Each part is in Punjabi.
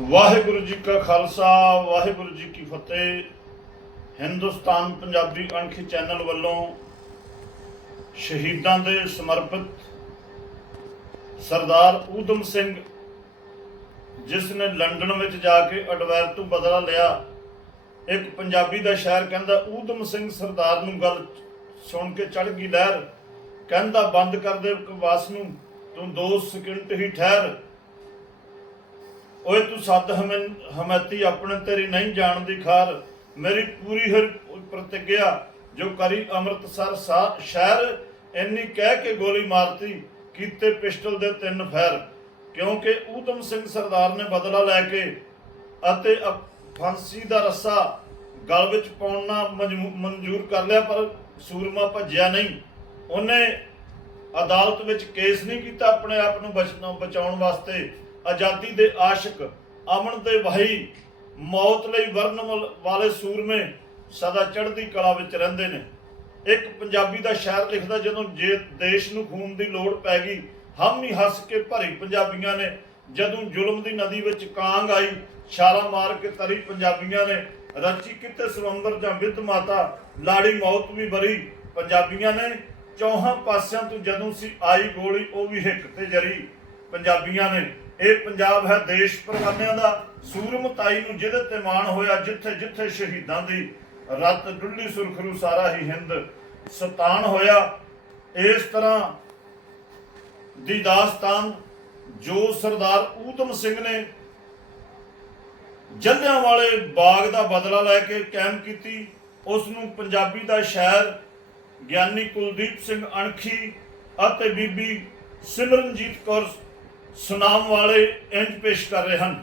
ਵਾਹਿਗੁਰੂ ਜੀ ਕਾ ਖਾਲਸਾ, ਵਾਹਿਗੁਰੂ ਜੀ ਕੀ ਫਤਿਹ। ਹਿੰਦੁਸਤਾਨ ਪੰਜਾਬੀ ਅਣਖੀ ਚੈਨਲ ਵੱਲੋਂ ਸ਼ਹੀਦਾਂ ਦੇ ਸਮਰਪਿਤ ਸਰਦਾਰ ਊਧਮ ਸਿੰਘ, ਜਿਸ ਨੇ ਲੰਡਨ ਵਿੱਚ ਜਾ ਕੇ ਅਡਵੈਰ ਤੋਂ ਬਦਲਾ ਲਿਆ, ਇੱਕ ਪੰਜਾਬੀ ਦਾ ਸ਼ਾਇਰ ਕਹਿੰਦਾ, ਊਧਮ ਸਿੰਘ ਸਰਦਾਰ ਨੂੰ ਗੱਲ ਸੁਣ ਕੇ ਚੜ ਗਈ ਲਹਿਰ। ਕਹਿੰਦਾ, ਬੰਦ ਕਰ ਦੇ ਬਕਵਾਸ ਨੂੰ, ਤੂੰ ਦੋ ਸਕਿੰਟ ਹੀ ਠਹਿਰ। ਓਏ ਤੂੰ ਸੱਤ ਹਮਨ ਹਮਤੀ, ਆਪਣੇ ਤੇਰੀ ਨਹੀਂ ਜਾਣਦੀ ਖਾਰ। ਮੇਰੀ ਪੂਰੀ ਹਰ ਪ੍ਰਤਿਗਿਆ ਜੋ ਕਰੀ ਅੰਮ੍ਰਿਤਸਰ ਸਾ- ਸ਼ਹਿਰ, ਇੰਨੀ ਕਹਿ ਕੇ ਗੋਲੀ ਮਾਰਤੀ, ਕੀਤੇ ਪਿਸਟਲ ਦੇ ਤਿੰਨ ਫੈਰ। ਕਿਉਂਕਿ ਊਧਮ ਸਿੰਘ ਸਰਦਾਰ ਨੇ ਬਦਲਾ ਲੈ ਕੇ ਅਤੇ ਫਾਂਸੀ ਦਾ ਰੱਸਾ ਗਲ ਵਿੱਚ ਪਾਉਣਾ ਮਜਮੂ- ਮਨਜ਼ੂਰ ਕਰ ਲਿਆ, ਪਰ ਸੂਰਮਾ ਭੱਜਿਆ ਨਹੀਂ। ਉਹਨੇ ਅਦਾਲਤ ਵਿੱਚ ਕੇਸ ਨਹੀਂ ਕੀਤਾ ਆਪਣੇ ਆਪ ਨੂੰ ਬਚਣਾ ਬਚਾਉਣ ਵਾਸਤੇ। ਆਜ਼ਾਦੀ ਦੇ ਆਸ਼ਿਕ, ਅਮਨ ਦੇ ਵਹੀ, ਮੌਤ ਲਈ ਵਰਨ ਵਾਲੇ ਸੂਰਮੇ ਸਦਾ ਚੜ੍ਹਦੀ ਕਲਾ ਵਿੱਚ ਰਹਿੰਦੇ ਨੇ। ਇੱਕ ਪੰਜਾਬੀ ਦਾ ਸ਼ਾਇਰ ਲਿਖਦਾ, ਜਦੋਂ ਜੇ ਦੇਸ਼ ਨੂੰ ਖੂਨ ਦੀ ਲੋੜ ਪੈ ਗਈ, ਹਮ ਹੀ ਹੱਸ ਕੇ ਭਰੀ ਪੰਜਾਬੀਆਂ ਨੇ। ਜਦੋਂ ਜ਼ੁਲਮ ਦੀ ਨਦੀ ਵਿੱਚ ਕਾਂਗ ਆਈ, ਛਾਲਾ ਮਾਰ ਕੇ ਤਰੀ ਪੰਜਾਬੀਆਂ ਨੇ। ਰਚੀ ਕਿਤੇ ਸਵੰਬਰ ਜਾਂ ਵਿਦ ਮਾਤਾ, ਲਾੜੀ ਮੌਤ ਵੀ ਬਰੀ ਪੰਜਾਬੀਆਂ ਨੇ। ਚੌਹਾਂ ਪਾਸਿਆਂ ਤੋਂ ਜਦੋਂ ਸੀ ਆਈ ਗੋਲੀ, ਉਹ ਵੀ ਹਿੱਕ ਤੇ ਜਰੀ ਪੰਜਾਬੀਆਂ ਨੇ। ਇਹ ਪੰਜਾਬ ਹੈ ਦੇਸ਼ ਪਰਵਾਨਿਆਂ ਦਾ। ਸੂਰਮਤਾਈ ਨੂੰ ਜਿਹਦੇ ਤੇ ਮਾਣ ਹੋਇਆ, ਜਿੱਥੇ ਜਿੱਥੇ ਸ਼ਹੀਦਾਂ ਦੀ ਰਤ ਡੁੱਲੀ ਸੁਰਖਰੂ ਸਾਰਾ ਹੀ ਹਿੰਦ ਸਤਾਨ ਹੋਇਆ। ਇਸ ਤਰ੍ਹਾਂ ਦੀ ਦਾਸਤਾਨ ਜੋ ਸਰਦਾਰ ਊਧਮ ਸਿੰਘ ਨੇ ਜੱਲਿਆਂ ਵਾਲੇ ਬਾਗ ਦਾ ਬਦਲਾ ਲੈ ਕੇ ਕਾਇਮ ਕੀਤੀ। ਉਸ ਨੂੰ ਪੰਜਾਬੀ ਦਾ ਸ਼ਾਇਰ ਗਿਆਨੀ ਕੁਲਦੀਪ ਸਿੰਘ ਅਣਖੀ ਅਤੇ ਬੀਬੀ ਸਿਮਰਨਜੀਤ ਕੌਰ ਸੁਨਾਮ ਵਾਲੇ ਇੰਜ ਪੇਸ਼ ਕਰ ਰਹੇ ਹਨ।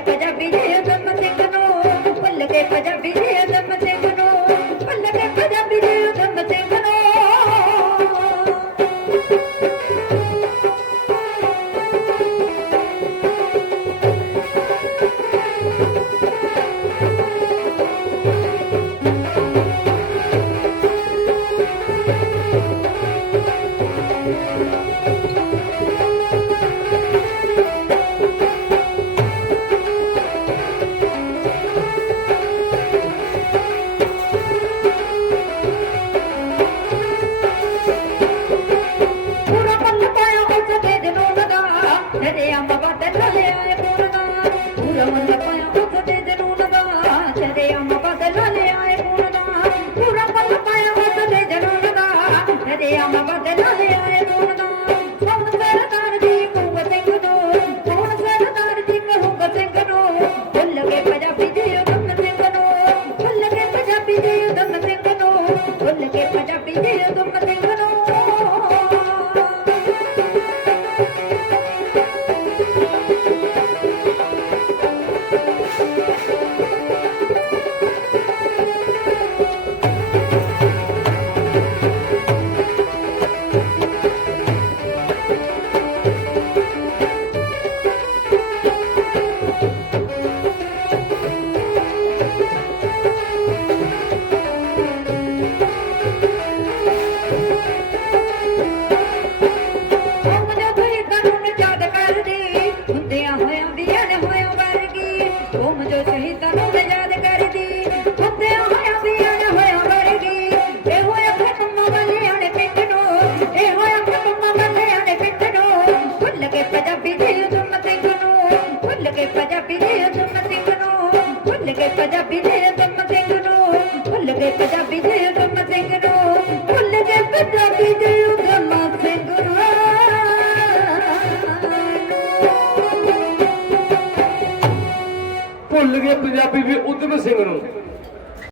ਪੰਜਾਬੀ ਜੀ ਉਦਮ ਸਿੰਘ ਨੂੰ ਭੁੱਲ ਕੇ ਪੰਜਾਬੀ ਜੀ Thank you.